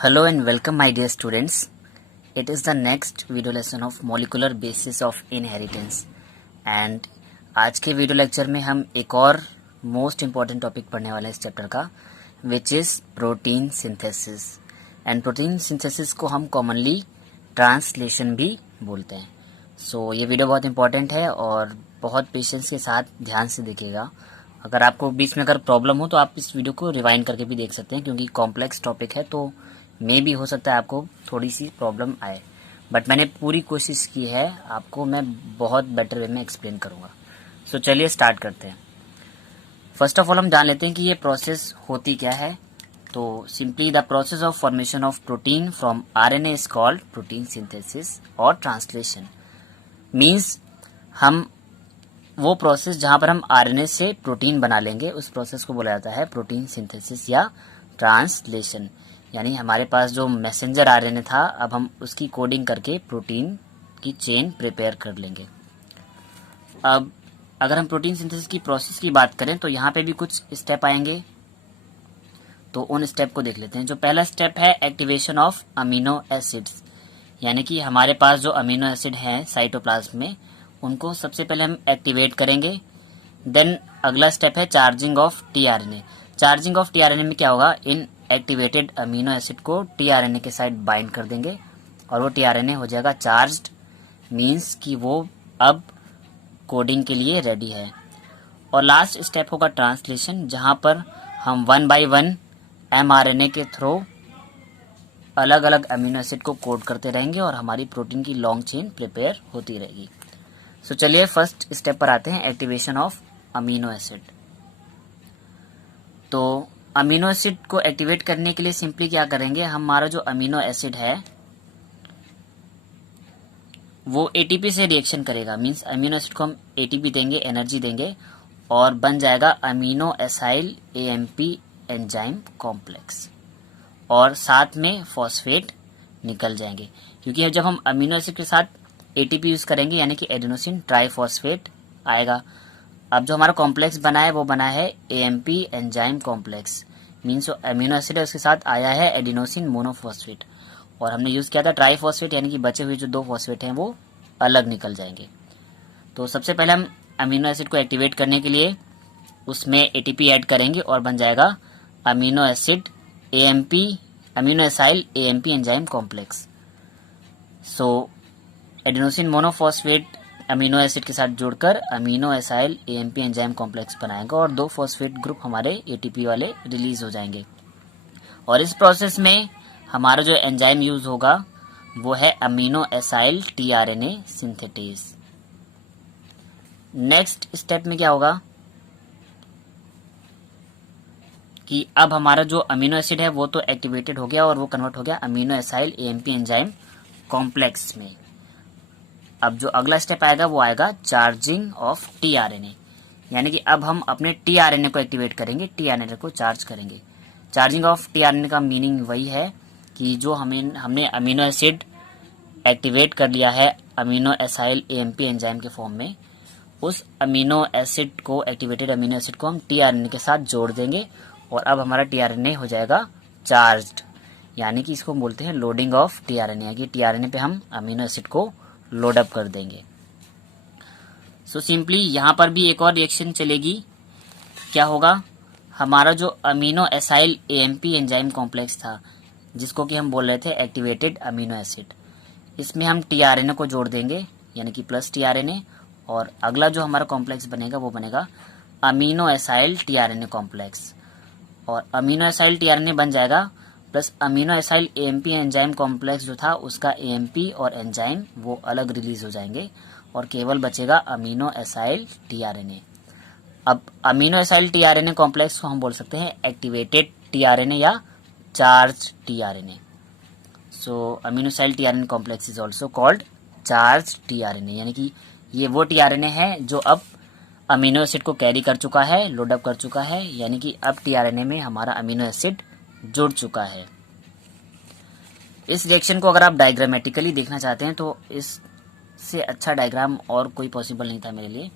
Hello and welcome my dear students. It is the next video lesson of molecular basis of inheritance and आज के video lecture में हम एक और most important topic पढ़ने वाले हैं इस चैप्टर का which is protein synthesis and protein synthesis को हम कॉमनली ट्रांसलेशन भी बोलते हैं। सो ये वीडियो बहुत इंपॉर्टेंट है और बहुत पेशेंस के साथ ध्यान से देखिएगा। अगर आपको बीच में अगर प्रॉब्लम हो तो आप इस वीडियो को रिवाइंड करके भी देख सकते हैं क्योंकि कॉम्प्लेक्स टॉपिक है तो मे भी हो सकता है आपको थोड़ी सी प्रॉब्लम आए, बट मैंने पूरी कोशिश की है, आपको मैं बहुत बेटर वे में एक्सप्लेन करूँगा। सो चलिए स्टार्ट करते हैं। फर्स्ट ऑफ ऑल हम जान लेते हैं कि ये प्रोसेस होती क्या है। तो simply the process of formation of protein from RNA is called protein synthesis और ट्रांसलेशन। मीन्स हम वो प्रोसेस जहाँ पर हम आरएनए से प्रोटीन बना लेंगे उस प्रोसेस को बोला जाता है प्रोटीन सिंथेसिस या ट्रांसलेशन। यानी हमारे पास जो मैसेंजर आरएनए था अब हम उसकी कोडिंग करके प्रोटीन की चेन प्रिपेयर कर लेंगे। अब अगर हम प्रोटीन सिंथेसिस की प्रोसेस की बात करें तो यहाँ पे भी कुछ स्टेप आएंगे, तो उन स्टेप को देख लेते हैं। जो पहला स्टेप है एक्टिवेशन ऑफ अमीनो एसिड्स, यानी कि हमारे पास जो अमीनो एसिड हैं साइटोप्लाज्म में उनको सबसे पहले हम एक्टिवेट करेंगे। देन अगला स्टेप है charging of tRNA. Charging of tRNA में क्या होगा, इन एक्टिवेटेड अमीनो एसिड को टीआरएनए के साथ बाइंड कर देंगे और वो टीआरएनए हो जाएगा चार्ज्ड, मीन्स कि वो अब कोडिंग के लिए रेडी है। और लास्ट स्टेप होगा ट्रांसलेशन, जहां पर हम 1 बाय 1 एमआरएनए के थ्रू अलग अलग अमीनो एसिड को कोड करते रहेंगे और हमारी प्रोटीन की लॉन्ग चेन प्रिपेयर होती रहेगी। सो चलिए फर्स्ट स्टेप पर आते हैं, एक्टिवेशन ऑफ अमीनो एसिड। तो अमीनो एसिड को एक्टिवेट करने के लिए सिंपली क्या करेंगे, हमारा जो अमीनो एसिड है वो एटीपी से रिएक्शन करेगा। मींस अमीनो एसिड को हम एटीपी देंगे, एनर्जी देंगे और बन जाएगा amino acyl AMP enzyme complex और साथ में फॉस्फेट निकल जाएंगे। क्योंकि जब हम अमीनो एसिड के साथ एटीपी यूज करेंगे यानी कि एडेनोसिन ट्राइफॉस्फेट आएगा। अब जो हमारा कॉम्प्लेक्स बना है वो बना है एएमपी एंजाइम कॉम्प्लेक्स, मीन्स जो अमीनो एसिड है उसके साथ आया है एडिनोसिन मोनोफॉस्फेट और हमने यूज किया था ट्राइफॉस्फेट, यानी कि बचे हुए जो 2 फॉस्फेट हैं वो अलग निकल जाएंगे। तो सबसे पहले हम अमीनो एसिड को एक्टिवेट करने के लिए उसमें एटीपी ऐड करेंगे और बन जाएगा amino acid AMP amino acyl AMP enzyme complex. So adenosine monophosphate amino acid के साथ जुड़कर amino acyl AMP enzyme complex बनाएगा और 2 फॉस्फेट ग्रुप हमारे एटीपी वाले रिलीज हो जाएंगे। और इस प्रोसेस में हमारा जो एंजाइम यूज होगा वो है amino acyl tRNA synthetase. Next step में क्या होगा कि अब हमारा जो अमीनो एसिड है वो तो एक्टिवेटेड हो गया और वो कन्वर्ट हो गया amino acyl AMP enzyme complex में। अब जो अगला स्टेप आएगा वो आएगा चार्जिंग ऑफ टीआरएनए, यानी कि अब हम अपने टीआरएनए को एक्टिवेट करेंगे, टीआरएनए को चार्ज करेंगे। चार्जिंग ऑफ टीआरएनए का मीनिंग वही है कि जो हमने अमीनो एसिड एक्टिवेट कर लिया है अमीनो एसाइल एएमपी एंजाइम के फॉर्म में, उस अमीनो एसिड को एक्टिवेटेड अमीनो एसिड को हम टीआरएनए के साथ जोड़ देंगे और अब हमारा टीआरएनए हो जाएगा चार्ज्ड, यानी कि इसको बोलते हैं लोडिंग ऑफ टीआरएनए, यानी कि टीआरएनए पे हम अमीनो एसिड को लोड अप कर देंगे। सो सिंपली यहाँ पर भी एक और रिएक्शन चलेगी। क्या होगा, हमारा जो amino acyl AMP enzyme complex था जिसको कि हम बोल रहे थे एक्टिवेटेड अमीनो एसिड, इसमें हम टीआरएनए को जोड़ देंगे यानी कि प्लस टीआरएनए और अगला जो हमारा कॉम्प्लेक्स बनेगा वो बनेगा अमीनो एसाइल टीआरएनए कॉम्प्लेक्स और अमीनो एसाइल टीआरएनए बन जाएगा plus amino acyl AMP enzyme complex जो था उसका एएमपी और एंजाइम वो अलग रिलीज हो जाएंगे और केवल बचेगा अमीनो एसाइल टीआरएनए। अब अमीनो एसाइल टीआरएनए कॉम्प्लेक्स को हम बोल सकते हैं एक्टिवेटेड टीआरएनए या charge tRNA. So amino acyl tRNA complex is also called charge tRNA, यानी कि ये वो टीआरएनए है जो अब अमीनो एसिड को कैरी कर चुका है, लोड अप कर चुका है, यानी कि अब टीआरएनए में हमारा अमीनो एसिड जुड़ चुका है। इस रिएक्शन को अगर आप डायग्रामेटिकली देखना चाहते हैं तो इससे अच्छा डायग्राम और कोई पॉसिबल नहीं था मेरे लिए।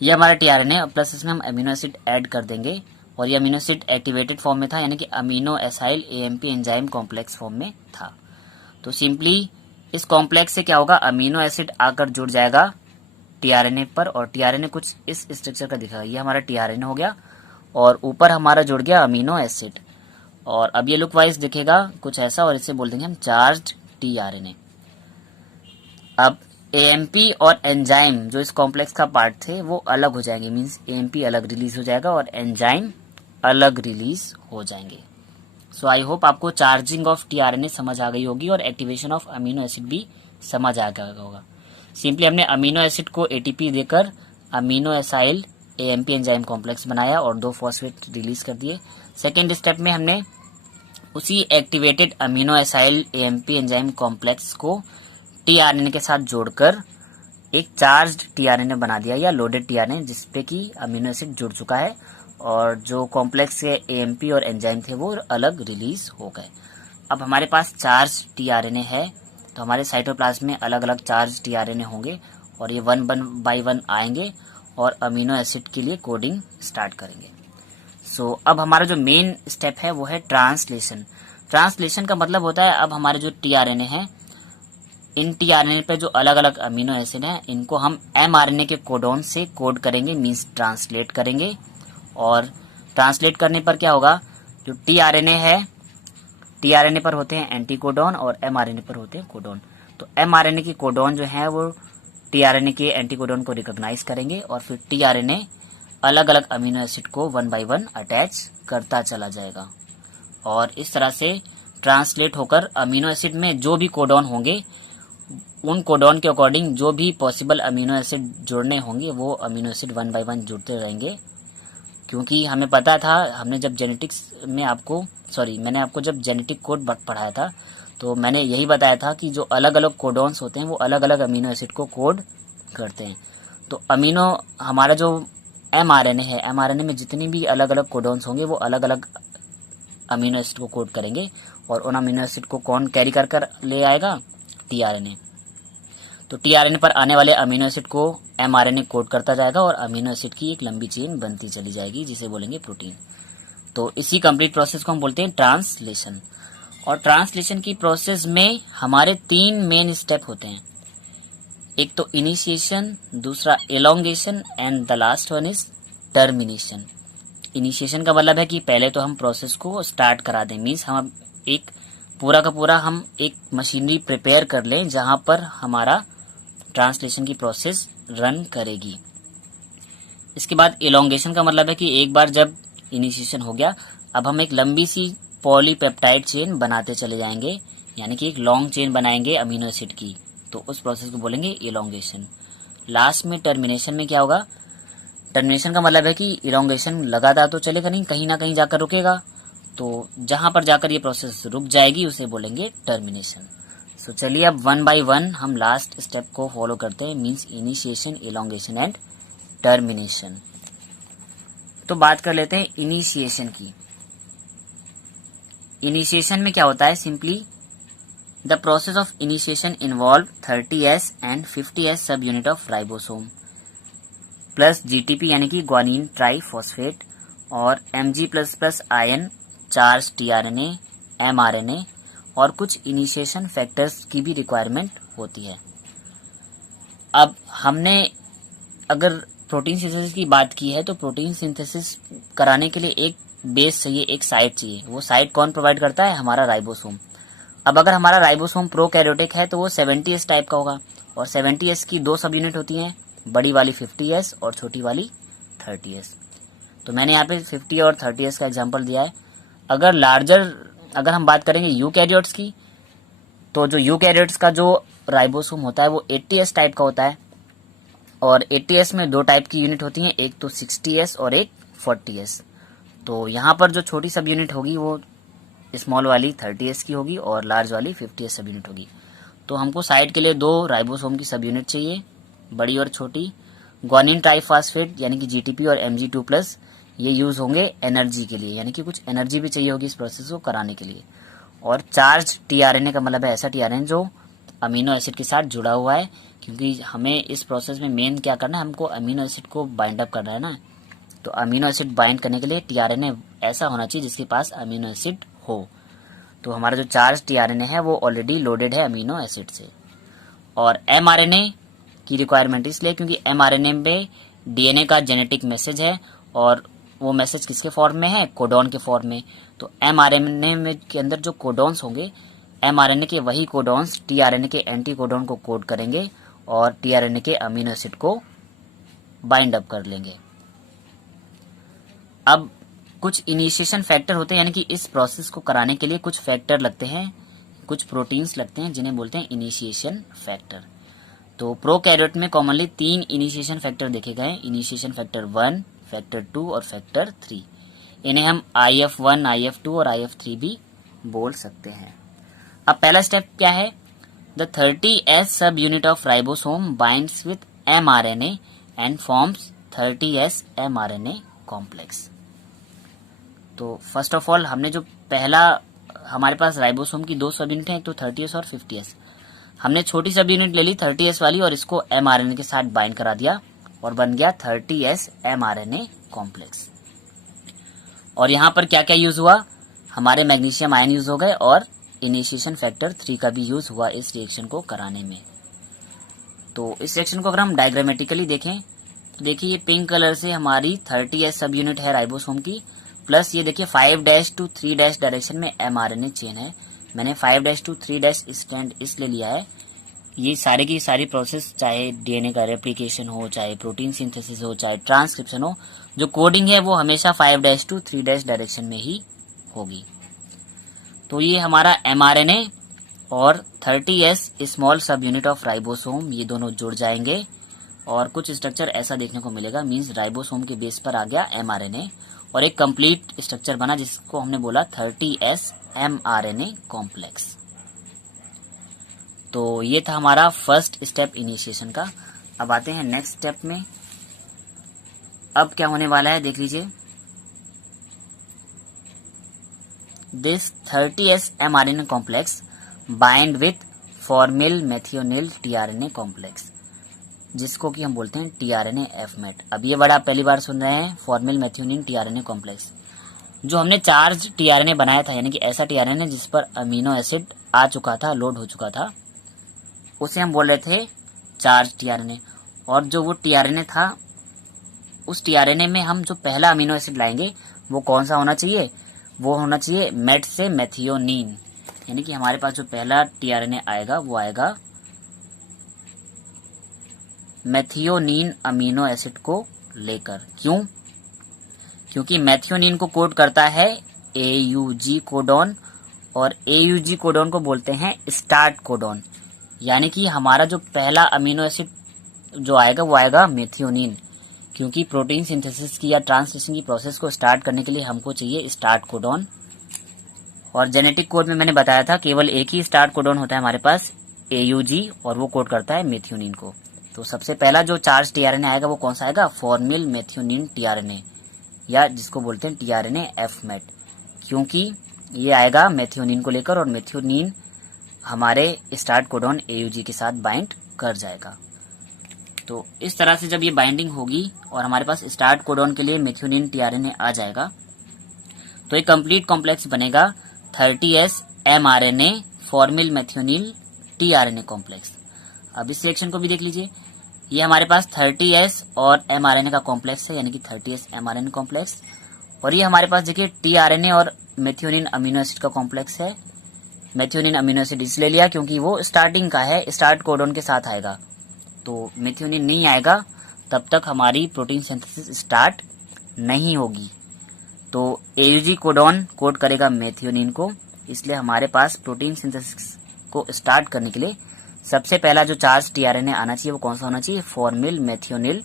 ये हमारा टीआरएनए प्लस इसमें हम अमीनो एसिड ऐड कर देंगे और ये अमीनो एसिड एक्टिवेटेड फॉर्म में था, यानी कि amino acyl AMP enzyme complex form में था। तो सिंपली इस कॉम्प्लेक्स से क्या होगा, अमीनो एसिड आकर जुड़ जाएगा टीआरएनए पर, और टीआरएनए कुछ इस स्ट्रक्चर का दिखा, ये हमारा टीआरएनए हो गया और ऊपर हमारा जुड़ गया अमीनो एसिड। और अब ये लुक वाइज दिखेगा कुछ ऐसा, और इसे बोल देंगे हम चार्ज टीआरएनए। अब एएमपी और एंजाइम जो इस कॉम्प्लेक्स का पार्ट थे वो अलग हो जाएंगे, मींस एएमपी अलग रिलीज हो जाएगा और एंजाइम अलग रिलीज हो जाएंगे। सो आई होप आपको चार्जिंग ऑफ टीआरएनए समझ आ गई होगी और एक्टिवेशन ऑफ अमीनो एसिड भी समझ आ गया होगा। सिंपली हमने अमीनो एसिड को एटीपी देकर amino acyl AMP enzyme complex बनाया और 2 फॉस्फेट रिलीज कर दिए। सेकेंड स्टेप में हमने उसी activated amino acyl AMP enzyme complex को टीआरएनए के साथ जोड़कर एक चार्ज्ड टीआरएनए बना दिया, या लोडेड टीआरएनए, जिसपे कि अमीनो एसिड जुड़ चुका है और जो कॉम्प्लेक्स के एएमपी और एंजाइम थे वो अलग रिलीज हो गए। अब हमारे पास चार्ज टीआरएनए है, तो हमारे साइटोप्लाज्म में अलग अलग चार्ज टीआरएनए होंगे और ये 1 बाय 1 आएंगे और अमीनो एसिड के लिए कोडिंग स्टार्ट करेंगे। सो अब हमारा जो मेन स्टेप है वो है ट्रांसलेशन। ट्रांसलेशन का मतलब होता है अब हमारे जो टीआरएनए है, इन टीआरएनए पे जो अलग अलग अमीनो एसिड हैं इनको हम एमआरएनए के कोडोन से कोड करेंगे, मींस ट्रांसलेट करेंगे। और ट्रांसलेट करने पर क्या होगा, जो टीआरएनए है, टीआरएनए पर होते हैं एंटी कोडोन और एमआरएनए पर होते हैं कोडोन। तो एमआरएनए की कोडोन जो है वो टीआरएनए के एंटी कोडोन को रिकॉग्नाइज करेंगे और फिर टीआरएनए अलग अलग अमीनो एसिड को 1 बाय 1 अटैच करता चला जाएगा और इस तरह से ट्रांसलेट होकर अमीनो एसिड में जो भी कोडोन होंगे उन कोडोन के अकॉर्डिंग जो भी पॉसिबल अमीनो एसिड जोड़ने होंगे वो अमीनो एसिड 1 बाय 1 जुड़ते रहेंगे। क्योंकि हमें पता था, हमने जब जेनेटिक्स में मैंने आपको जब जेनेटिक कोड पढ़ाया था तो मैंने यही बताया था कि जो अलग अलग कोडोन्स होते हैं वो अलग अलग अमीनो एसिड को कोड करते हैं। तो हमारा जो एमआरएनए है, एमआरएनए में जितनी भी अलग अलग कोडोन्स होंगे वो अलग अलग अमीनो एसिड को कोड करेंगे और उन अमीनो एसिड को कौन कैरी कर ले आएगा, टीआरएनए। तो टीआरएनए पर आने वाले अमीनो एसिड को एमआरएनए कोड करता जाएगा और अमीनो एसिड की एक लंबी चेन बनती चली जाएगी जिसे बोलेंगे प्रोटीन। तो इसी कंप्लीट प्रोसेस को हम बोलते हैं ट्रांसलेशन। और ट्रांसलेशन की प्रोसेस में हमारे 3 मेन स्टेप होते हैं, एक तो इनिशिएशन, दूसरा elongation and the last one is termination. Initiation का मतलब है कि पहले तो हम प्रोसेस को स्टार्ट करा दें, मीन्स हम एक पूरा का पूरा हम एक मशीनरी प्रिपेयर कर लें जहां पर हमारा ट्रांसलेशन की प्रोसेस रन करेगी। इसके बाद एलोंगेशन का मतलब है कि एक बार जब इनिशिएशन हो गया अब हम एक लंबी सी पॉलीपेप्टाइड चेन बनाते चले जाएंगे, यानी कि एक लॉन्ग चेन बनाएंगे अमीनो एसिड की, तो उस प्रोसेस को बोलेंगे एलोंगेशन। लास्ट में टर्मिनेशन में क्या होगा, टर्मिनेशन का मतलब है कि इलोंगेशन लगातार तो चलेगा नहीं, कहीं ना कहीं जाकर रुकेगा, तो जहां पर जाकर ये प्रोसेस रुक जाएगी उसे बोलेंगे टर्मिनेशन। सो चलिए अब 1 बाय 1 हम लास्ट स्टेप को फॉलो करते हैं, means initiation, elongation and termination. तो बात कर लेते हैं इनिशिएशन की। इनिशिएशन में क्या होता है, simply the process of initiation involve 30S and 50S subunit of ribosome plus GTP यानी कि ग्वानिन ट्राइफॉस्फेट और Mg++ ion charge tRNA, mRNA और कुछ इनिशिएशन फैक्टर्स की भी रिक्वायरमेंट होती है। अब हमने अगर प्रोटीन सिंथेसिस की बात की है तो प्रोटीन सिंथेसिस कराने के लिए एक बेस चाहिए, एक साइट चाहिए। वो साइट कौन प्रोवाइड करता है, हमारा राइबोसोम। अब अगर हमारा राइबोसोम प्रोकैरियोटिक है तो वो 70S टाइप का होगा और 70S की 2 सब यूनिट होती हैं, बड़ी वाली 50S और छोटी वाली 30S। तो मैंने यहाँ पे 50 और 30S का एग्जांपल दिया है। अगर हम बात करेंगे यूकैरियोट्स की, तो जो यूकैरियोट्स का जो राइबोसोम होता है वो 80S टाइप का होता है और 80S में 2 टाइप की यूनिट होती हैं, एक तो 60S और एक 40S। तो यहाँ पर जो छोटी सब यूनिट होगी वो स्मॉल वाली 30S की होगी और लार्ज वाली 50S सब यूनिट होगी। तो हमको साइड के लिए 2 राइबोसोम की सब यूनिट चाहिए, बड़ी और छोटी। ग्वानिन ट्राइफॉस्फेट यानी कि जीटीपी और Mg2+, ये यूज होंगे एनर्जी के लिए, यानी कि कुछ एनर्जी भी चाहिए होगी इस प्रोसेस को कराने के लिए। और चार्ज टीआरएनए का मतलब है ऐसा टीआरएनए जो अमीनो एसिड के साथ जुड़ा हुआ है, क्योंकि हमें इस प्रोसेस में मेन क्या करना है, हमको अमीनो एसिड को बाइंड अप करना है ना, तो अमीनो एसिड बाइंड करने के लिए टीआरएनए ऐसा होना चाहिए जिसके पास अमीनो एसिड हो। तो हमारा जो चार्ज टीआरएनए है वो ऑलरेडी लोडेड है अमीनो एसिड से। और एमआरएनए की रिक्वायरमेंट इसलिए क्योंकि एमआरएनए में डीएनए का जेनेटिक मैसेज है और वो मैसेज किसके फॉर्म में है, कोडॉन के फॉर्म में। तो एमआरएनए में के अंदर जो कोडॉन्स होंगे, एमआरएनए के वही कोडॉन्स टीआरएनए के एंटी कोडॉन को कोड करेंगे और टीआरएनए के अमीनो एसिड को बाइंड अप कर लेंगे। अब कुछ इनिशिएशन फैक्टर होते हैं, यानी कि इस प्रोसेस को कराने के लिए कुछ फैक्टर लगते हैं, कुछ प्रोटीन्स लगते हैं जिन्हें बोलते हैं इनिशिएशन फैक्टर। तो प्रोकैरियोट में कॉमनली 3 इनिशिएशन फैक्टर देखे गए, इनिशिएशन फैक्टर 1, फैक्टर 2 और फैक्टर 3। इन्हें हम IF1, IF2 और IF3 भी बोल सकते हैं। अब पहला स्टेप क्या है, the 30S subunit of ribosome binds with mRNA and forms 30S mRNA complex. तो फर्स्ट ऑफ ऑल हमने जो पहला, हमारे पास राइबोसोम की 2 सब यूनिट है, एक तो 30S और 50S। हमने छोटी सब यूनिट ले ली 30S वाली और इसको mRNA के साथ बाइंड करा दिया और बन गया 30S mRNA कॉम्प्लेक्स। और यहाँ पर क्या क्या यूज हुआ, हमारे मैग्नीशियम आयन यूज हो गए और इनिशिएशन फैक्टर 3 का भी यूज हुआ इस रिएक्शन को कराने में। तो इस रिएक्शन को अगर हम डायग्रामेटिकली देखें तो देखिए ये पिंक कलर से हमारी 30S सब यूनिट है राइबोसोम की, प्लस ये देखिए 5' to 3' डायरेक्शन में mRNA चेन है। मैंने 5' to 3' स्टैंड इसलिए लिया है, ये सारी की सारी प्रोसेस चाहे डीएनए का रेप्लिकेशन हो, चाहे प्रोटीन सिंथेसिस हो, चाहे ट्रांसक्रिप्शन हो, जो कोडिंग है वो हमेशा 5' to 3' डायरेक्शन में ही होगी। तो ये हमारा mRNA और 30S स्मॉल सब यूनिट ऑफ राइबोसोम ये दोनों जुड़ जाएंगे और कुछ स्ट्रक्चर ऐसा देखने को मिलेगा, मींस राइबोसोम के बेस पर आ गया mRNA और एक कंप्लीट स्ट्रक्चर बना जिसको हमने बोला 30S mRNA कॉम्प्लेक्स। तो ये था हमारा फर्स्ट स्टेप इनिशिएशन का। अब आते हैं नेक्स्ट स्टेप में। अब क्या होने वाला है देख लीजिए, this 30S mRNA complex bind with formyl methionyl tRNA complex, जिसको कि हम बोलते हैं टीआरएनए एफमेट। अब ये वर्ड आप पहली बार सुन रहे हैं, फॉर्मिल मेथियोनिन टीआरएनए कॉम्प्लेक्स। जो हमने चार्ज टीआरएनए बनाया था, यानी कि ऐसा टीआरएनए जिस पर अमीनो एसिड आ चुका था, लोड हो चुका था, उसे हम बोल रहे थे चार्ज टीआरएनए। और जो वो टीआरएनए था, उस टीआरएनए में हम जो पहला अमीनो एसिड लाएंगे वो कौन सा होना चाहिए, वो होना चाहिए मेट से मेथियोनिन। यानी कि हमारे पास जो पहला टीआरएनए आएगा वो आएगा मेथियोनिन अमीनो एसिड को लेकर। क्यों? क्योंकि मेथियोनिन को कोड करता है AUG कोडॉन और AUG कोडॉन को बोलते हैं स्टार्ट कोडॉन। यानी कि हमारा जो पहला अमीनो एसिड जो आएगा वो आएगा मेथियोनिन, क्योंकि प्रोटीन सिंथेसिस की या ट्रांसलेशन की प्रोसेस को स्टार्ट करने के लिए हमको चाहिए स्टार्ट कोडॉन। और जेनेटिक कोड में मैंने बताया था केवल एक ही स्टार्ट कोडॉन होता है हमारे पास, AUG, और वो कोड करता है मेथियोनिन को। तो सबसे पहला जो चार्ज टीआरएनए आएगा वो कौन सा आएगा, फॉर्मिल मेथियोनिन टीआरएनए, या जिसको बोलते हैं टीआरएनए एफमेट, क्योंकि ये आएगा मेथियोनिन को लेकर और मेथियोनिन हमारे स्टार्ट कोडॉन AUG के साथ बाइंड कर जाएगा। तो इस तरह से जब ये बाइंडिंग होगी और हमारे पास स्टार्ट कोडॉन के लिए मेथियोनिन टीआरएनए आ जाएगा तो एक कंप्लीट कॉम्प्लेक्स बनेगा 30S mRNA formyl methionyl tRNA complex. अब इस रिएक्शन को भी देख लीजिए, ये हमारे पास 30S और mRNA का कॉम्प्लेक्स है, यानी कि 30S mRNA कॉम्प्लेक्स। और ये हमारे पास देखिए टीआरएनए और मेथियोनिन अमीनो एसिड का कॉम्प्लेक्स है। मेथियोनिन अमीनो एसिड इसलिए लिया क्योंकि वो स्टार्टिंग का है, स्टार्ट कोडॉन के साथ आएगा। तो मेथियोनिन नहीं आएगा तब तक हमारी प्रोटीन सिंथेसिस स्टार्ट नहीं होगी। तो AUG कोडॉन कोड करेगा मेथियोनिन को, इसलिए हमारे पास प्रोटीन सिंथेसिस को स्टार्ट करने के लिए सबसे पहला जो चार्ज टीआरएनए आना चाहिए वो कौन सा होना चाहिए, फॉर्मिल मेथियोनिल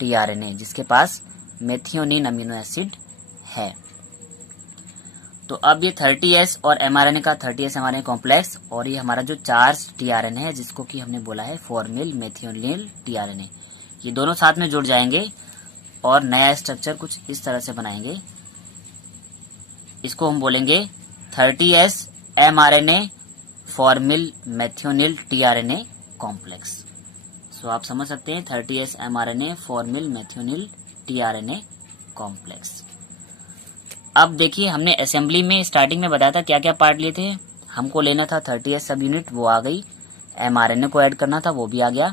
टीआरएनए, जिसके पास मेथियोनिन अमीनो एसिड है। तो अब ये 30S और mRNA का 30S mRNA कॉम्प्लेक्स और ये हमारा जो चार्ज टीआरएनए है जिसको कि हमने बोला है फॉर्मिल मेथियोनिल टीआरएनए, ये दोनों साथ में जुड़ जाएंगे और नया स्ट्रक्चर कुछ इस तरह से बनाएंगे। इसको हम बोलेंगे 30S mRNA formyl methionyl tRNA complex. So आप समझ सकते हैं 30S mRNA formyl methionyl tRNA complex. अब देखिए, हमने असेंबली में स्टार्टिंग में बताया था क्या क्या पार्ट लिए थे। हमको लेना था 30s सब यूनिट, वो आ गई। mRNA को ऐड करना था, वो भी आ गया।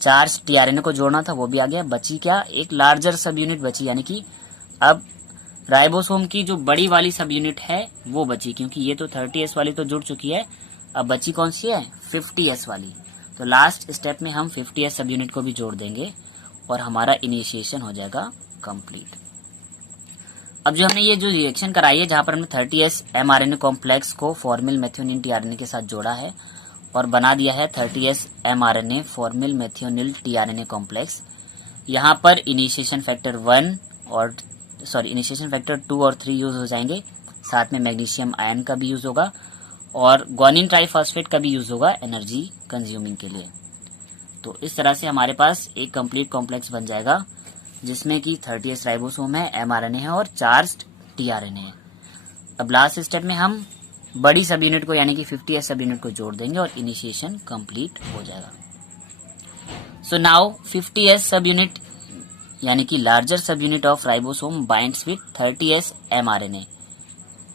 चार्ज tRNA को जोड़ना था, वो भी आ गया। बची क्या, एक लार्जर सब यूनिट बची, यानी कि अब राइबोसोम की जो बड़ी वाली सब यूनिट है वो बची, क्योंकि ये तो 30s वाली तो जुड़ चुकी है। अब बची कौन सी है, 50s वाली। तो लास्ट स्टेप में हम 50s सब यूनिट को भी जोड़ देंगे और हमारा इनिशिएशन हो जाएगा कंप्लीट। अब जो हमने ये जो रिएक्शन कराई है, जहां पर हमने 30s mRNA कॉम्प्लेक्स को फॉर्मिल मेथियोनिन tRNA के साथ जोड़ा है और बना दिया है 30s mRNA formyl methionyl tRNA complex. यहाँ पर इनिशिएशन फैक्टर 2 और 3 यूज हो जाएंगे, साथ में मैग्नीशियम आयन का भी यूज होगा और ग्वानिन ट्राइफॉस्फेट का भी यूज होगा एनर्जी कंज्यूमिंग के लिए। तो इस तरह से हमारे पास एक कंप्लीट कॉम्प्लेक्स बन जाएगा, जिसमें कि 30s राइबोसोम है, mRNA है और चार्ज्ड tRNA है। अब लास्ट स्टेप में हम बड़ी सब यूनिट को यानी कि 50s सब यूनिट को जोड़ देंगे और इनिशिएशन कंप्लीट हो जाएगा। सो नाउ 50s सब यूनिट यानी कि larger subunit of ribosome binds with 30s mRNA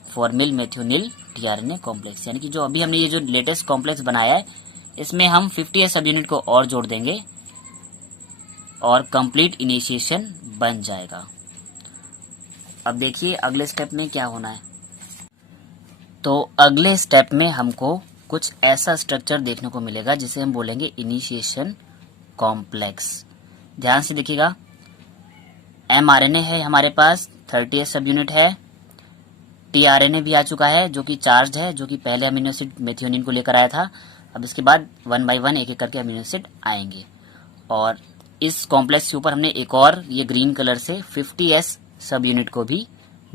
formyl methionyl tRNA complex, यानी कि जो अभी हमने ये जो लेटेस्ट कॉम्प्लेक्स बनाया है, इसमें हम 50s सब यूनिट को और जोड़ देंगे और कंप्लीट इनिशिएशन बन जाएगा। अब देखिए अगले स्टेप में क्या होना है। तो अगले स्टेप में हमको कुछ ऐसा स्ट्रक्चर देखने को मिलेगा जिसे हम बोलेंगे इनिशिएशन कॉम्प्लेक्स। ध्यान से देखिएगा, mRNA है हमारे पास, 30s सब यूनिट है, tRNA भी आ चुका है जो कि चार्ज है, जो कि पहले अमीनो एसिड मेथियोनिन को लेकर आया था। अब इसके बाद 1 बाय 1 एक एक करके अमीनो एसिड आएंगे और इस कॉम्प्लेक्स के ऊपर हमने एक और ये ग्रीन कलर से 50s सब यूनिट को भी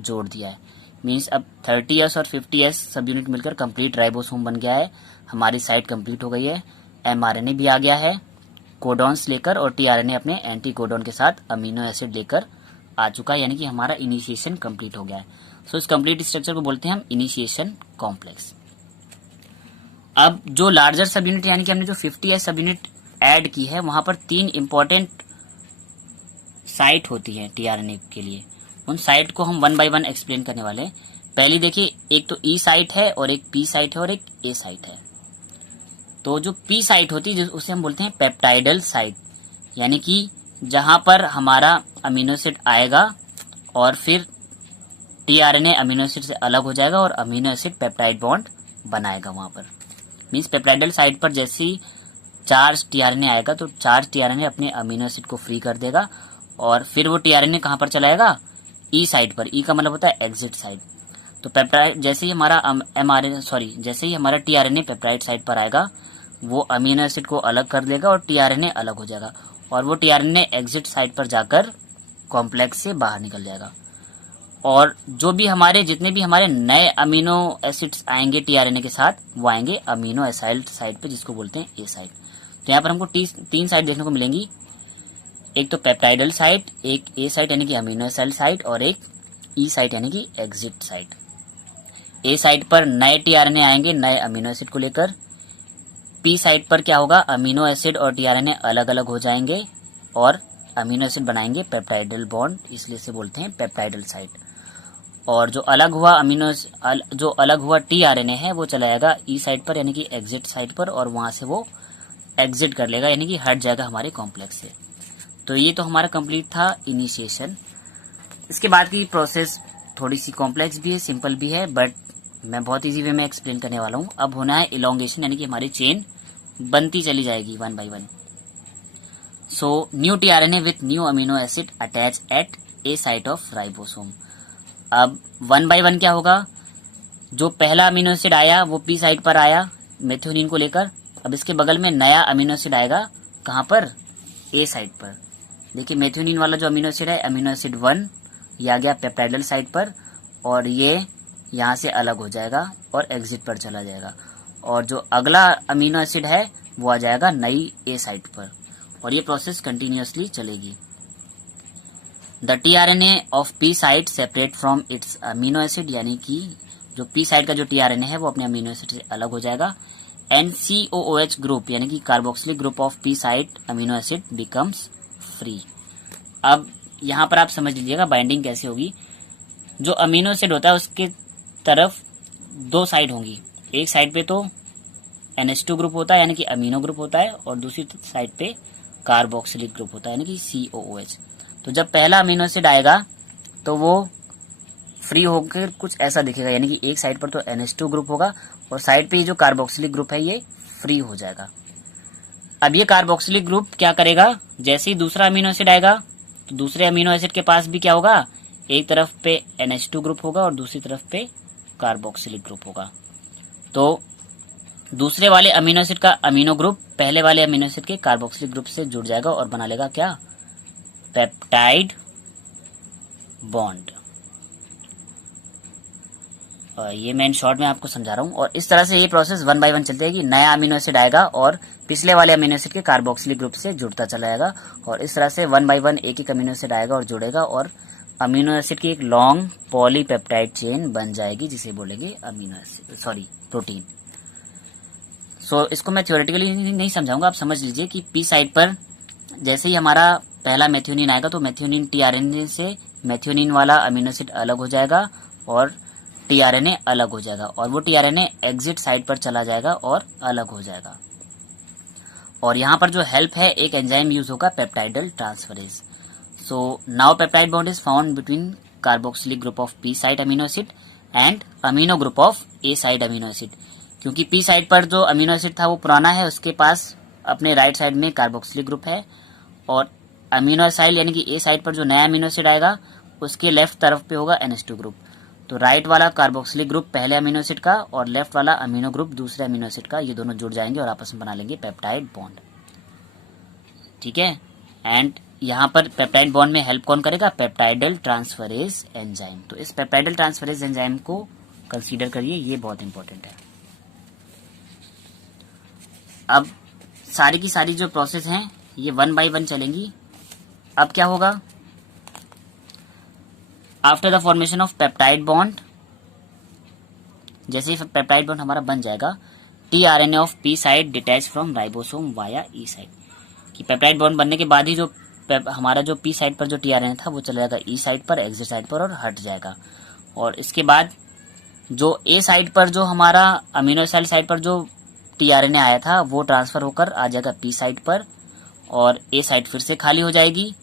जोड़ दिया है। मींस अब 30s और 50s सब यूनिट मिलकर कंप्लीट राइबोसोम बन गया है। हमारी साइट कंप्लीट हो गई है, mRNA भी आ गया है कोडॉन्स लेकर और tRNA अपने एंटी कोडॉन के साथ अमीनो एसिड लेकर आ चुका है, यानी कि हमारा इनिशिएशन कंप्लीट हो गया है। सो इस कंप्लीट स्ट्रक्चर को बोलते हैं हम इनिशिएशन कॉम्प्लेक्स। अब जो लार्जर सब यूनिट यानी कि हमने जो 50s सब यूनिट ऐड की है, वहां पर 3 इंपॉर्टेंट साइट होती है tRNA के लिए। उन साइट को हम 1 बाय 1 एक्सप्लेन करने वाले हैं। पहली देखिए, एक तो E साइट है और एक P साइट है और एक A साइट है। तो जो P साइट होती है उसे हम बोलते हैं पेप्टाइडल साइट, यानी कि जहां पर हमारा अमीनो एसिड आएगा और फिर tRNA अमीनो एसिड से अलग हो जाएगा और अमीनो एसिड पेप्टाइड बॉन्ड बनाएगा वहां पर। मींस पेप्टाइडल साइट पर जैसे ही चार्ज tRNA आएगा तो चार्ज tRNA अपने अमीनो एसिड को फ्री कर देगा और फिर वो tRNA कहां पर चला जाएगा, E साइट पर। E का मतलब होता है एग्जिट साइट। तो पेप्टाइड जैसे ही हमारा जैसे ही हमारा tRNA पेप्टाइड साइट पर आएगा, वो अमीनो एसिड को अलग कर देगा और tRNA अलग हो जाएगा और वो tRNA एग्जिट साइट पर जाकर कॉम्प्लेक्स से बाहर निकल जाएगा। और जो भी हमारे जितने भी हमारे नए अमीनो एसिड्स आएंगे tRNA के साथ, वो आएंगे अमीनो एसाइल साइट पे, जिसको बोलते हैं ए साइट। तो यहाँ पर हमको 3 साइट देखने को मिलेंगी, एक तो पेप्टाइडल साइट, एक ए साइट यानी कि अमीनो एसाइल साइट और एक ई साइट यानी कि एग्जिट साइट। ए साइट पर नए tRNA आएंगे नए अमीनो एसिड को लेकर। पी साइट पर क्या होगा, अमीनो एसिड और tRNA अलग अलग हो जाएंगे और अमीनो एसिड बनाएंगे पेप्टाइडल बॉन्ड, इसलिए से बोलते हैं पेप्टाइडल साइट। और जो अलग हुआ tRNA है वो चला जाएगा ई साइट पर यानी कि एग्जिट साइट पर और वहां से वो एग्जिट कर लेगा यानी कि हट जाएगा हमारे कॉम्प्लेक्स से। तो ये तो हमारा कंप्लीट था इनिशिएशन। इसके बाद की प्रोसेस थोड़ी सी कॉम्प्लेक्स भी है, सिंपल भी है, बट मैं बहुत इजी वे में एक्सप्लेन करने वाला हूँ। अब होना है इलोंगेशन, यानी कि हमारी चेन बनती चली जाएगी 1 by 1। So new tRNA with new amino acid attach at A site of ribosome. अब 1 बाय 1 क्या होगा, जो पहला अमीनो एसिड आया वो पी साइट पर आया मेथियोनिन को लेकर। अब इसके बगल में नया अमीनो एसिड आएगा, कहां पर, ए साइट पर। देखिए मेथियोनिन वाला जो अमीनो एसिड है अमीनो एसिड 1, ये आ गया पेप्टाइडल साइट पर और ये यहाँ से अलग हो जाएगा और एग्जिट पर चला जाएगा। और जो अगला अमीनो एसिड है वो आ जाएगा नई ए साइट पर और ये प्रोसेस कंटिन्यूअसली चलेगी। The tRNA of P site separate from its amino acid, यानी कि जो पी साइट का जो tRNA है वो अपने अमीनो एसिड से अलग हो जाएगा। NCOOH ग्रुप यानी कि carboxylic group of P site amino acid becomes free. अब यहाँ पर आप समझ लीजिएगा बाइंडिंग कैसे होगी। जो अमीनो एसिड होता है उसके तरफ दो साइड होंगी, एक साइड पे तो NH2 ग्रुप होता है यानी कि अमीनो ग्रुप होता है, और दूसरी साइड पे कार्बोक्सिलिक ग्रुप होता है यानी कि COOH। तो जब पहला अमीनो एसिड आएगा तो वो फ्री होकर कुछ ऐसा दिखेगा, यानी कि एक साइड पर तो NH2 ग्रुप होगा और साइड पे ये जो कार्बोक्सिलिक ग्रुप है ये फ्री हो जाएगा। अब ये कार्बोक्सिलिक ग्रुप क्या करेगा, जैसे ही दूसरा अमीनो एसिड आएगा तो दूसरे अमीनो एसिड के पास भी क्या होगा, एक तरफ पे NH2 ग्रुप होगा और दूसरी तरफ पे कार्बोक्सिलिक ग्रुप होगा। तो दूसरे वाले अमीनो एसिड का अमीनो ग्रुप पहले वाले अमीनो एसिड के कार्बोक्सिलिक ग्रुप से जुड़ जाएगा और बना लेगा क्या, पेप्टाइड बॉन्ड। ये मैं इन शॉर्ट में आपको समझा रहा हूँ। और इस तरह से ये प्रोसेस 1 बाय 1 चलती है कि नया अमीनो एसिड आएगा और पिछले वाले अमीनो एसिड के कार्बोक्सिलिक ग्रुप से जुड़ता चला जाएगा, और इस तरह से 1 बाय 1 एक एक अमीनो एसिड आएगा और जुड़ेगा और अमीनो एसिड की एक लॉन्ग पॉलीपेप्टाइड चेन बन जाएगी जिसे बोलेंगे अमीनो एसिड प्रोटीन। इसको मैं थ्योरेटिकली नहीं समझाऊंगा, आप समझ लीजिए कि पी साइड पर जैसे ही हमारा पहला मेथियोनिन आएगा तो मेथियोनिन टीआरएनए से मेथियोनिन वाला अमीनो एसिड अलग हो जाएगा और टीआरएनए अलग हो जाएगा, और वो टीआरएनए एग्जिट साइड पर चला जाएगा और अलग हो जाएगा। और यहाँ पर जो हेल्प है, एक एंजाइम यूज होगा peptidyl transferase. So now peptide bond is found between carboxylic group of P side amino acid and amino group of A side amino acid. क्योंकि पी साइड पर जो अमीनो एसिड था वो पुराना है, उसके पास अपने राइट साइड में कार्बोक्सिलिक ग्रुप है, और अमीनो साइड यानी कि ए साइड पर जो नया अमीनो एसिड आएगा उसके लेफ्ट तरफ पे होगा NH2 ग्रुप। तो राइट वाला कार्बोक्सिलिक ग्रुप पहले अमीनो एसिड का और लेफ्ट वाला अमीनो ग्रुप दूसरे अमीनो एसिड का, ये दोनों जुड़ जाएंगे और आपस में बना लेंगे पेप्टाइड बॉन्ड। ठीक है। एंड यहाँ पर पेप्टाइड बॉन्ड में हेल्प कौन करेगा, पेप्टाइडल ट्रांसफरेज एंजाइम। तो इस पेप्टाइडल ट्रांसफरेज एंजाइम को कंसीडर करिए, ये बहुत इंपॉर्टेंट है। अब सारी की सारी जो प्रोसेस हैं ये 1 बाय 1 चलेंगी। अब क्या होगा, after the formation of peptide bond, जैसे ही पेप्टाइड बॉन्ड हमारा बन जाएगा, tRNA of P side detach from ribosome via E side. कि पेप्टाइड बॉन्ड बनने के बाद ही जो हमारा जो पी साइड पर जो टीआरएनए था वो चला जाएगा ई साइड पर, एग्जिट साइड पर, और हट जाएगा। और इसके बाद जो ए साइड पर जो हमारा अमीनो एसिड साइड पर जो टीआरएनए आया था वो ट्रांसफर होकर आ जाएगा पी साइड पर, और ए साइड फिर से खाली हो जाएगी।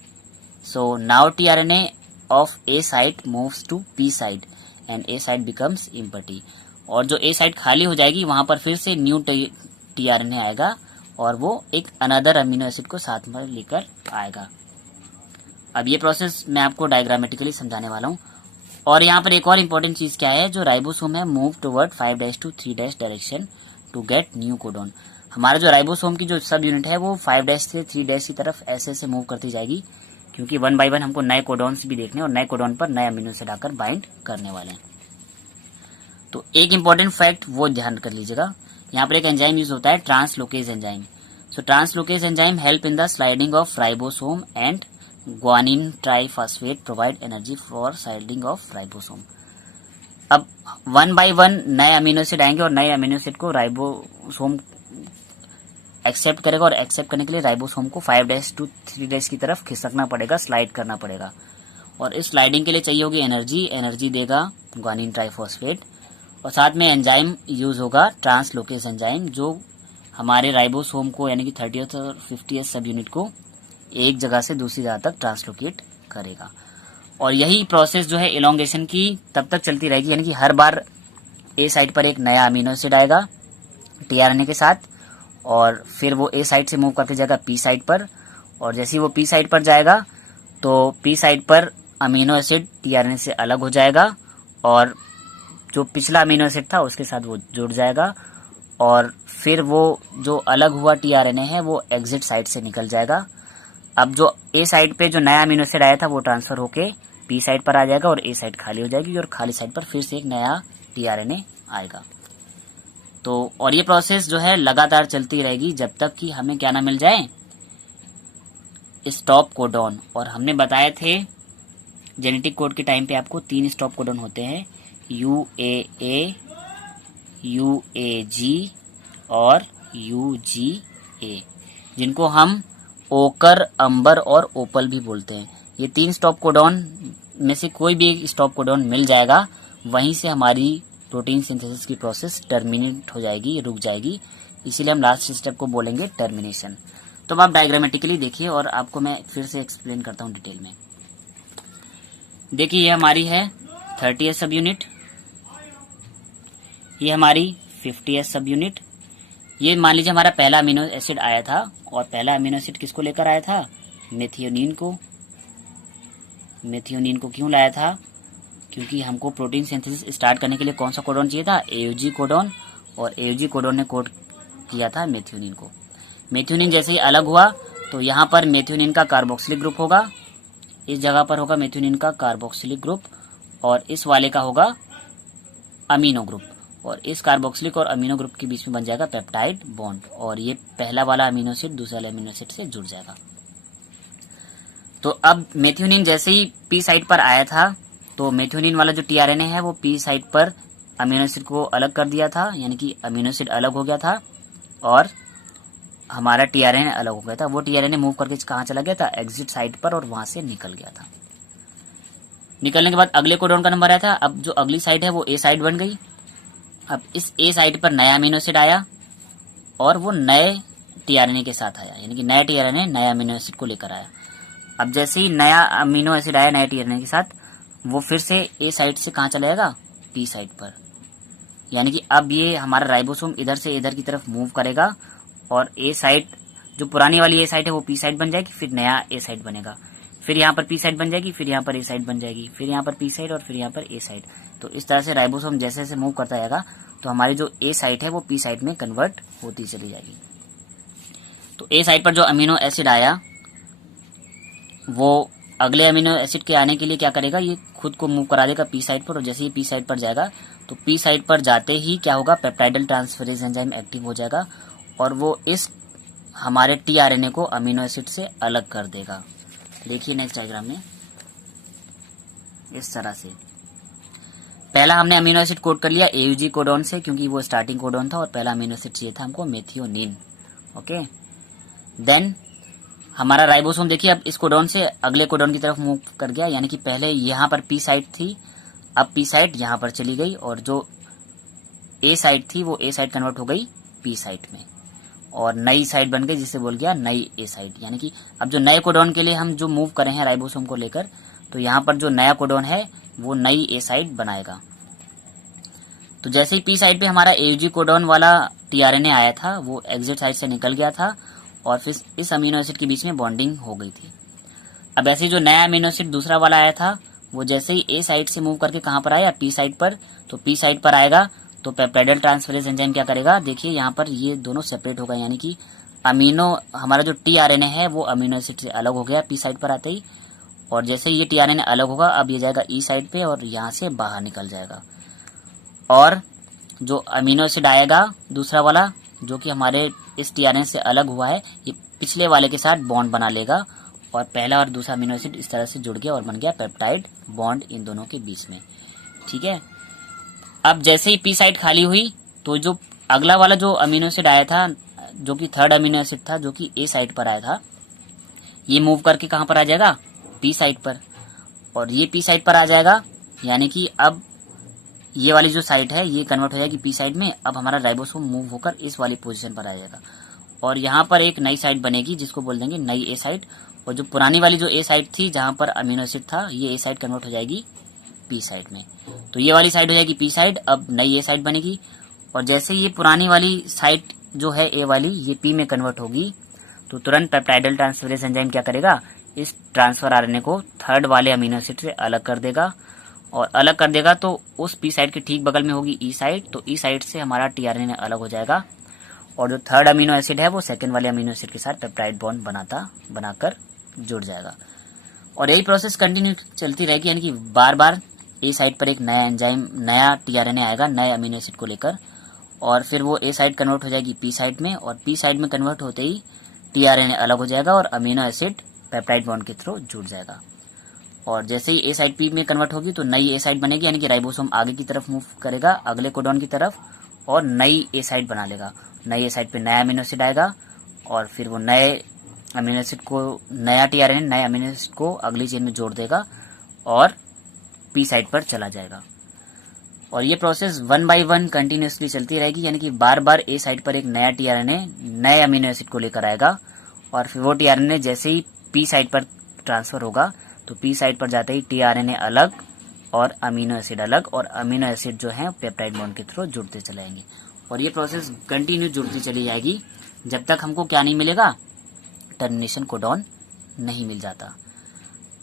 So now tRNA of A site moves to P site and A site becomes empty. और जो ए साइड खाली हो जाएगी वहां पर फिर से न्यू टीआरएनए आएगा और वो एक अनदर अमीनो एसिड को साथ में लेकर आएगा। अब ये प्रोसेस मैं आपको डायग्रामेटिकली समझाने वाला हूँ। और यहाँ पर एक और इम्पोर्टेंट चीज क्या है, जो राइबोसोम है move toward 5' to 3' direction to get new codon. हमारा जो राइबोसोम की जो सब यूनिट है वो 5' से 3' की तरफ ऐसे ऐसे मूव करती जाएगी, क्योंकि 1 बाय 1 हमको नए कोडोन्स भी देखने और नए कोडोन पर नए अमीनो एसिड आकर बाइंड करने वाले हैं। तो एक इम्पोर्टेंट फैक्ट वो ध्यान कर लीजिएगा, यहाँ पर एक एंजाइम यूज होता है translocase enzyme. So translocase enzyme help in the sliding of ribosome and guanine triphosphate provide energy for sliding of ribosome. अब 1 बाय 1 नए अमीनो एसिड आएंगे और नए अमीनो एसिड को राइबोसोम एक्सेप्ट करेगा, और एक्सेप्ट करने के लिए राइबोसोम को 5' to 3' की तरफ खिसकना पड़ेगा, स्लाइड करना पड़ेगा। और इस स्लाइडिंग के लिए चाहिए होगी एनर्जी देगा ग्वानिन ट्राइफॉस्फेट, और साथ में एंजाइम यूज होगा ट्रांसलोकेज एंजाइम, जो हमारे राइबोसोम को यानी कि 30th और 50th सब यूनिट को एक जगह से दूसरी जगह तक ट्रांसलोकेट करेगा। और यही प्रोसेस जो है इलोंगेशन की तब तक चलती रहेगी, यानी कि हर बार ए साइड पर एक नया अमीनो एसिड आएगा टीआरएनए के साथ, और फिर वो ए साइड से मूव करके जाएगा पी साइड पर, और जैसे ही वो पी साइड पर जाएगा तो पी साइड पर अमीनो एसिड टीआरएनए से अलग हो जाएगा, और जो पिछला अमीनो एसिड था उसके साथ वो जुड़ जाएगा, और फिर वो जो अलग हुआ टीआरएनए है वो एग्जिट साइड से निकल जाएगा। अब जो ए साइड पे जो नया अमीनो एसिड आया था वो ट्रांसफर होके पी साइड पर आ जाएगा और ए साइड खाली हो जाएगी, और खाली साइड पर फिर से एक नया टीआरएनए आएगा। तो और ये प्रोसेस जो है लगातार चलती रहेगी जब तक कि हमें क्या ना मिल जाए, स्टॉप कोडॉन। और हमने बताए थे जेनेटिक कोड के टाइम पे आपको 3 स्टॉप कोडॉन होते हैं, UAA, UAG और UGA, जिनको हम ओकर, अंबर और ओपल भी बोलते हैं। ये 3 स्टॉप कोडॉन में से कोई भी एक स्टॉप कोडॉन मिल जाएगा, वहीं से हमारी प्रोटीन सिंथेसिस की प्रोसेस टर्मिनेट हो जाएगी, रुक जाएगी। इसीलिए हम लास्ट स्टेप को बोलेंगे टर्मिनेशन। तो अब आप डायग्रामेटिकली देखिए और आपको मैं फिर से एक्सप्लेन करता हूँ डिटेल में। देखिए ये हमारी है 30s सब यूनिट, ये हमारी 50s सब यूनिट। ये मान लीजिए हमारा पहला अमीनो एसिड आया था, और पहला अमीनो एसिड किसको लेकर आया था? मेथियोनिन को। मेथियोनिन को क्यों लाया था? क्योंकि हमको प्रोटीन सिंथेसिस स्टार्ट करने के लिए कौन सा कोडॉन चाहिए था? एयूजी कोडॉन, और एयूजी कोडॉन ने कोड किया था मेथियोनिन को। मेथियोनिन जैसे ही अलग हुआ तो यहाँ पर मेथियोनिन का कार्बोक्सिलिक ग्रुप होगा, इस जगह पर होगा मेथियोनिन का कार्बोक्सिलिक ग्रुप, और इस वाले का होगा अमीनो ग्रुप, और इस कार्बोक्सिलिक और अमीनो ग्रुप के बीच में बन जाएगा पेप्टाइड बॉन्ड, और ये पहला वाला अमीनो एसिड दूसरा वाला अमीनो एसिड से जुड़ जाएगा। तो अब मेथियोनिन जैसे ही पी साइड पर आया था तो मेथियोनिन वाला जो टीआरएनए है वो पी साइड पर अमीनो एसिड को अलग कर दिया था, यानी कि अमीनो एसिड अलग हो गया था और हमारा टीआरएनए अलग हो गया था। वो टीआरएनए मूव करके कहाँ चला गया था? एग्जिट साइड पर, और वहां से निकल गया था। निकलने के बाद अगले कोडॉन का नंबर आया था। अब जो अगली साइड है वो ए साइड बन गई। अब इस ए साइड पर नया अमीनो एसिड आया और वो नए टीआरएनए के साथ आया, यानी कि नया टीआरएनए नए अमीनो एसिड को लेकर आया। अब जैसे ही नया अमीनो एसिड आया नए टीआरएनए के साथ, वो फिर से ए साइड से कहाँ चला जाएगा? पी साइड पर, यानी कि अब ये हमारा राइबोसोम इधर से इधर की तरफ मूव करेगा, और ए साइड जो पुरानी वाली ए साइड है वो पी साइड बन जाएगी, फिर नया ए साइड बनेगा, फिर यहाँ पर पी साइड बन जाएगी, फिर यहाँ पर ए साइड बन जाएगी, फिर यहाँ पर पी साइड, और फिर यहाँ पर ए साइड। तो इस तरह से राइबोसोम जैसे जैसे मूव करता जाएगा तो हमारी जो ए साइड है वो पी साइड में कन्वर्ट होती चली जाएगी। तो ए साइड पर जो अमीनो एसिड आया वो अगले अमीनो एसिड के आने के लिए क्या करेगा? ये खुद को मूव करा देगा पी साइड पर, और जैसे ही पी साइड पर जाएगा तो पी साइड पर जाते ही क्या होगा? पेप्टाइडल ट्रांसफरेज एंजाइम एक्टिव हो जाएगा, और वो इस हमारे टीआरएनए को अमीनो एसिड से अलग कर देगा। देखिए नेक्स्ट डायग्राम में इस तरह से पहला हमने अमीनो एसिड कोड कर लिया एयूजी कोडॉन से, क्योंकि वो स्टार्टिंग कोडॉन था और पहला अमीनो एसिड चाहिए था हमको मेथियोनिन। ओके, देन हमारा राइबोसोम देखिए अब इस कोडॉन से अगले कोडॉन की तरफ मूव कर गया, यानी कि पहले यहाँ पर पी साइड थी, अब पी साइड यहाँ पर चली गई, और जो ए साइड थी वो ए साइड कन्वर्ट हो गई पी साइड में, और नई साइड बन गई जिससे बोल गया नई ए साइड। यानी कि अब जो नए कोडॉन के लिए हम जो मूव करे हैं राइबोसोम को लेकर, तो यहाँ पर जो नया कोडॉन है वो नई ए साइड बनाएगा। तो जैसे ही पी साइड पे हमारा एयूजी कोडॉन वाला टीआरएनए आया था वो एग्जिट साइड से निकल गया था, और फिर इस अमीनो एसिड के बीच में बॉन्डिंग हो गई थी। अब ऐसे ही जो नया अमीनो एसिड दूसरा वाला आया था वो जैसे ही ए साइड से मूव करके कहाँ पर आया? पी साइड पर। तो पी साइड पर आएगा तो पेप्टाइडल ट्रांसफरेज एंजाइम क्या करेगा? देखिए यहाँ पर ये दोनों सेपरेट होगा, यानी कि अमीनो हमारा जो टीआरएनए है वो अमीनो एसिड से अलग हो गया पी साइड पर आते ही, और जैसे ये टीआरएनए अलग होगा अब ये जाएगा ई साइड पे और यहाँ से बाहर निकल जाएगा, और जो अमीनो एसिड आएगा दूसरा वाला जो कि हमारे इस टीआरएनए से अलग हुआ है, ये पिछले वाले के साथ बॉन्ड बना लेगा, और पहला और दूसरा अमीनो एसिड इस तरह से जुड़ गया और बन गया पेप्टाइड बॉन्ड इन दोनों के बीच में। ठीक है, अब जैसे ही पी साइड खाली हुई तो जो अगला वाला जो अमीनो एसिड आया था जो कि थर्ड अमीनो एसिड था जो कि ए साइड पर आया था, ये मूव करके कहाँ पर आ जाएगा? पी साइड पर, और ये पी साइड पर आ जाएगा, यानी कि अब ये वाली जो साइड है ये कन्वर्ट हो जाएगी पी साइड में। अब हमारा राइबोसोम मूव होकर इस वाली पोजीशन पर आ जाएगा, और यहाँ पर एक नई साइड बनेगी जिसको बोल देंगे नई ए साइड, और जो पुरानी वाली जो ए साइड थी जहाँ पर अमीनो एसिड था ये ए साइड कन्वर्ट हो जाएगी पी साइड में। तो ये वाली साइड हो जाएगी पी साइड, अब नई ए साइड बनेगी, और जैसे ये पुरानी वाली साइड जो है ए वाली ये पी में कन्वर्ट होगी तो तुरंत पेप्टाइडल ट्रांसफरेज एंजाइम क्या करेगा? इस ट्रांसफर आरएनए को थर्ड वाले अमीनो एसिड से अलग कर देगा, और अलग कर देगा तो उस पी साइड के ठीक बगल में होगी ई साइड, तो ई साइड से हमारा टीआरएनए अलग हो जाएगा, और जो थर्ड अमीनो एसिड है वो सेकंड वाले अमीनो एसिड के साथ पेप्टाइड बॉन्ड बनाकर जुड़ जाएगा, और यही प्रोसेस कंटिन्यू चलती रहेगी, यानी कि बार बार ए साइड पर एक नया एंजाइम नया टीआरएनए आएगा नए अमीनो एसिड को लेकर, और फिर वो ए साइड कन्वर्ट हो जाएगी पी साइड में, और पी साइड में कन्वर्ट होते ही टीआरएनए अलग हो जाएगा और अमीनो एसिड पेप्टाइड बॉन्ड के थ्रू जुड़ जाएगा, और जैसे ही ए साइड पी में कन्वर्ट होगी तो नई ए साइड बनेगी, यानी कि राइबोसोम आगे की तरफ मूव करेगा अगले कोडॉन की तरफ और नई ए साइड बना लेगा। नई ए साइड पे नया अमीनो एसिड आएगा और फिर वो नए अमीनो एसिड को, नया टीआरएनए नए अमीनो एसिड को अगली चेन में जोड़ देगा और पी साइड पर चला जाएगा। और ये प्रोसेस 1 बाय 1 कंटिन्यूसली चलती रहेगी, यानी कि बार बार ए साइड पर एक नया टीआरएनए नए अमीनो एसिड को लेकर आएगा और फिर वो टीआरएनए जैसे ही पी साइड पर ट्रांसफर होगा तो पी साइड पर जाते ही टीआरएनए अलग और अमीनो एसिड अलग, और अमीनो एसिड जो है पेप्टाइड बॉन्ड के थ्रू जुड़ते चले जाएंगे। और ये प्रोसेस कंटिन्यू जुड़ती चली जाएगी जब तक हमको क्या नहीं मिलेगा, टर्मिनेशन कोडॉन नहीं मिल जाता।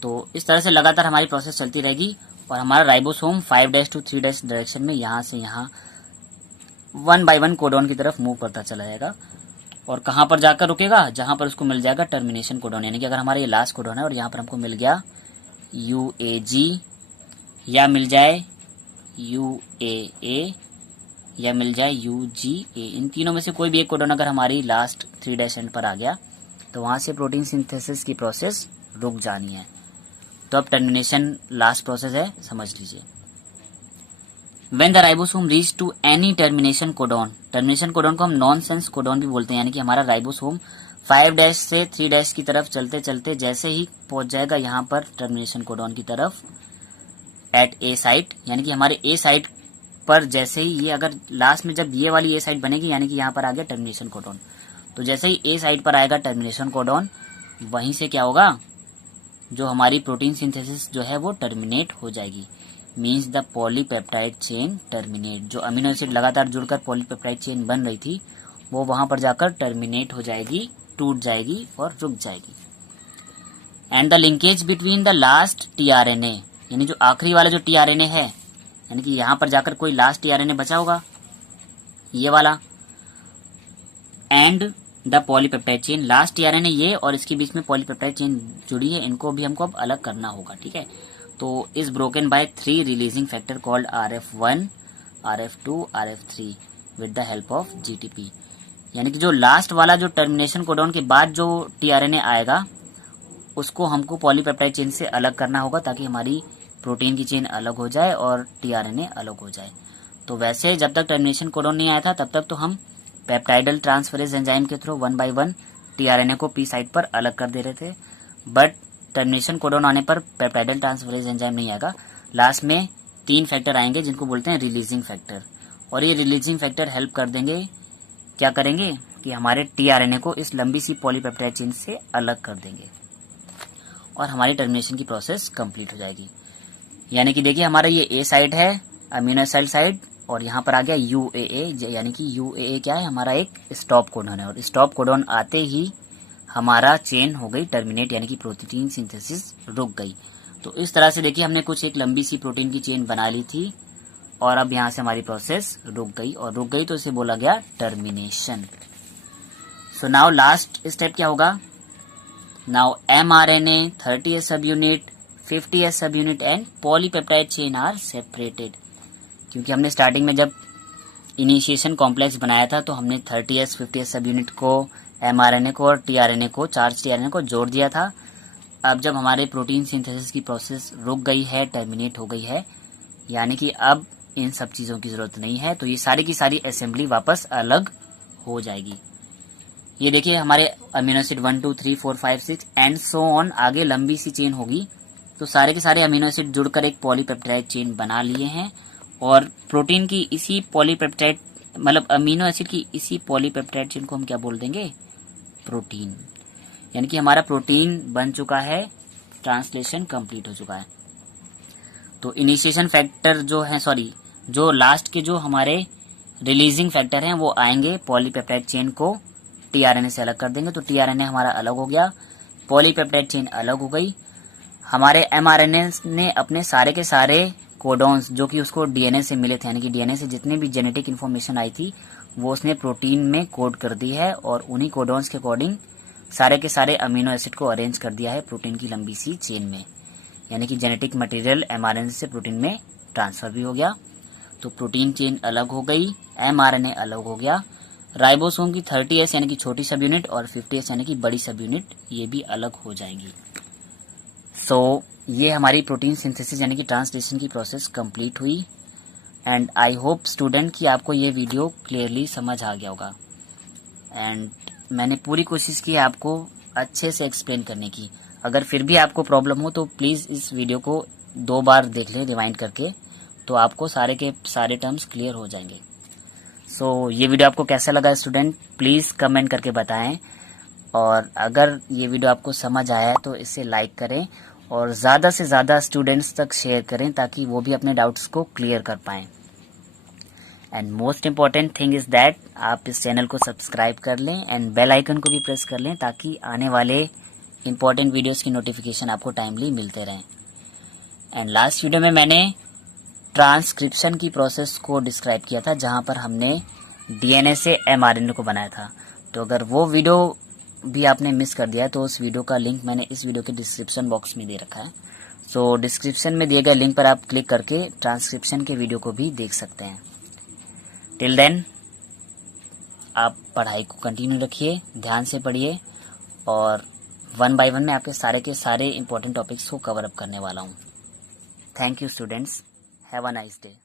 तो इस तरह से लगातार हमारी प्रोसेस चलती रहेगी और हमारा राइबोसोम 5' to 3' डायरेक्शन में यहाँ से यहाँ 1 बाय 1 कोडॉन की तरफ मूव करता चला जाएगा। और कहाँ पर जाकर रुकेगा, जहां पर उसको मिल जाएगा टर्मिनेशन कोडॉन, यानी कि अगर हमारा ये लास्ट कोडॉन है और यहाँ पर हमको मिल गया UAG या मिल जाए UAA या मिल जाए UGA, इन तीनों में से कोई भी एक कोडॉन अगर हमारी लास्ट 3' एंड पर आ गया तो वहां से प्रोटीन सिंथेसिस की प्रोसेस रुक जानी है। तो अब टर्मिनेशन लास्ट प्रोसेस है, समझ लीजिए। When the ribosome reach to any termination codon, termination codon को हम नॉनसेंस कोडॉन भी बोलते हैं, यानी कि हमारा राइबोसोम 5' से 3' की तरफ चलते चलते जैसे ही पहुंच जाएगा यहाँ पर टर्मिनेशन कोडॉन की तरफ एट ए साइट, यानी कि हमारे ए साइट पर जैसे ही ये अगर लास्ट में जब ये वाली ए साइट बनेगी, यानी कि यहाँ पर आ गया टर्मिनेशन कोडॉन, तो जैसे ही ए साइट पर आएगा टर्मिनेशन कोडॉन, वहीं से क्या होगा, जो हमारी प्रोटीन सिंथेसिस जो है वो टर्मिनेट हो जाएगी। Means the polypeptide chain terminate, जो अमीनो एसिड लगातार जुड़कर पॉलीपेप्टाइड चेन बन रही थी वो वहां पर जाकर टर्मिनेट हो जाएगी, टूट जाएगी और रुक जाएगी। And the linkage between the last tRNA, यानी जो आखिरी वाला जो टीआरएनए है, यानी कि यहाँ पर जाकर कोई लास्ट टीआरएनए बचा होगा ये वाला, and the polypeptide chain, last tRNA ये और इसके बीच में पॉलीपेप्टाइड चेन जुड़ी है, इनको भी हमको अब अलग करना होगा, ठीक है। तो is broken by 3 releasing factor called RF1, RF2, RF3 with the help of GTP, यानी कि जो लास्ट वाला जो टर्मिनेशन कोडॉन के बाद जो टीआरएनए आएगा उसको हमको पॉलीपेप्टाइड चेन से अलग करना होगा ताकि हमारी प्रोटीन की चेन अलग हो जाए और टीआरएनए अलग हो जाए। तो वैसे जब तक टर्मिनेशन कोडॉन नहीं आया था तब तक तो हम पेप्टाइडल ट्रांसफरेज एंजाइम के थ्रू 1 बाय 1 टीआरएनए को पी साइड पर अलग कर दे रहे थे, बट टर्मिनेशन कोडॉन आने पर पेप्टाइडल ट्रांसफरेज एंजाइम नहीं आएगा। लास्ट में 3 फैक्टर आएंगे जिनको बोलते हैं रिलीजिंग फैक्टर, और ये रिलीजिंग फैक्टर हेल्प कर देंगे, क्या करेंगे कि हमारे टीआरएनए को इस लंबी सी पॉलीपेप्टाइड चेन से अलग कर देंगे और हमारी टर्मिनेशन की प्रोसेस कंप्लीट हो जाएगी। यानी कि देखिए हमारा ये ए साइड है, अमीनो एसिड साइड, और यहाँ पर आ गया UAA, यानी कि UAA क्या है, हमारा एक स्टॉप कोडॉन है, और स्टॉप कोडॉन आते ही हमारा चेन हो गई टर्मिनेट, यानी कि प्रोटीन सिंथेसिस रुक गई। तो इस तरह से देखिए हमने कुछ एक लंबी सी प्रोटीन की चेन बना ली थी और अब यहाँ से हमारी प्रोसेस रुक गई, और रुक गई तो इसे बोला गया termination. So now last step क्या होगा, now mRNA 30S subunit, 50S subunit and polypeptide chain are separated. क्योंकि हमने स्टार्टिंग में जब इनिशिएशन कॉम्प्लेक्स बनाया था तो हमने 30S 50S सब यूनिट को, mRNA को और टीआरएनए को, चार्ज टीआरएनए को जोड़ दिया था। अब जब हमारे प्रोटीन सिंथेसिस की प्रोसेस रुक गई है, टर्मिनेट हो गई है, यानी कि अब इन सब चीजों की जरूरत नहीं है, तो ये सारी की सारी असेंबली वापस अलग हो जाएगी। ये देखिए हमारे amino acid 1 2 3 4 5 6 and so on, आगे लंबी सी चेन होगी, तो सारे के सारे अमीनो एसिड जुड़कर एक पॉलीपेप्टाइड चेन बना लिए हैं, और प्रोटीन की इसी पॉलीपेप्टाइड, मतलब अमीनो एसिड की इसी पॉलीपेप्टाइड चेन को हम क्या बोल देंगे, प्रोटीन। यानी कि हमारा प्रोटीन बन चुका है, ट्रांसलेशन कंप्लीट हो चुका है। तो इनिशिएशन फैक्टर जो है, सॉरी, जो लास्ट के जो हमारे रिलीजिंग फैक्टर हैं वो आएंगे, पॉलीपेप्टाइड चेन को टीआरएनए से अलग कर देंगे, तो टीआरएनए हमारा अलग हो गया, पॉलीपेप्टाइड चेन अलग हो गई। हमारे एमआरएनए ने अपने सारे के सारे कोडॉन्स जो कि उसको डीएनए से मिले थे, यानी कि डीएनए से जितनी भी जेनेटिक इन्फॉर्मेशन आई थी वो उसने प्रोटीन में कोड कर दी है, और उन्हीं कोडॉन्स के अकॉर्डिंग सारे के सारे अमीनो एसिड को अरेंज कर दिया है प्रोटीन की लंबी सी चेन में। यानी कि जेनेटिक मटेरियल एमआरएनए से प्रोटीन में ट्रांसफर भी हो गया, तो प्रोटीन चेन अलग हो गई, एमआरएनए अलग हो गया। राइबोसोम की 30S यानी कि छोटी सब यूनिट और 50S यानी कि बड़ी सब यूनिट, ये भी अलग हो जाएंगी। सो ये हमारी प्रोटीन सिंथेसिस यानी कि ट्रांसलेशन की प्रोसेस कंप्लीट हुई, एंड आई होप स्टूडेंट कि आपको ये वीडियो क्लियरली समझ आ गया होगा। एंड मैंने पूरी कोशिश की आपको अच्छे से एक्सप्लेन करने की। अगर फिर भी आपको प्रॉब्लम हो तो प्लीज़ इस वीडियो को 2 बार देख लें रिवाइंड करके, तो आपको सारे के सारे टर्म्स क्लियर हो जाएंगे। सो ये वीडियो आपको कैसा लगा स्टूडेंट, प्लीज़ कमेंट करके बताएं। और अगर ये वीडियो आपको समझ आया है तो इसे लाइक करें और ज़्यादा से ज़्यादा स्टूडेंट्स तक शेयर करें ताकि वो भी अपने डाउट्स को क्लियर कर पाएँ। And most important thing is that आप इस चैनल को सब्सक्राइब कर लें एंड बेल आइकन को भी प्रेस कर लें ताकि आने वाले इम्पॉर्टेंट वीडियोस की नोटिफिकेशन आपको टाइमली मिलते रहें। एंड लास्ट वीडियो में मैंने ट्रांसक्रिप्शन की प्रोसेस को डिस्क्राइब किया था जहां पर हमने डीएनए से एमआरएनए को बनाया था। तो अगर वो वीडियो भी आपने मिस कर दिया है तो उस वीडियो का लिंक मैंने इस वीडियो के डिस्क्रिप्शन बॉक्स में दे रखा है। सो डिस्क्रिप्शन में दिए गए लिंक पर आप क्लिक करके ट्रांसक्रिप्शन के वीडियो को भी देख सकते हैं। टिल देन आप पढ़ाई को कंटिन्यू रखिए, ध्यान से पढ़िए और 1 बाय 1 में आपके सारे के सारे इंपॉर्टेंट टॉपिक्स को कवर अप करने वाला हूँ। Thank you students, have a nice day.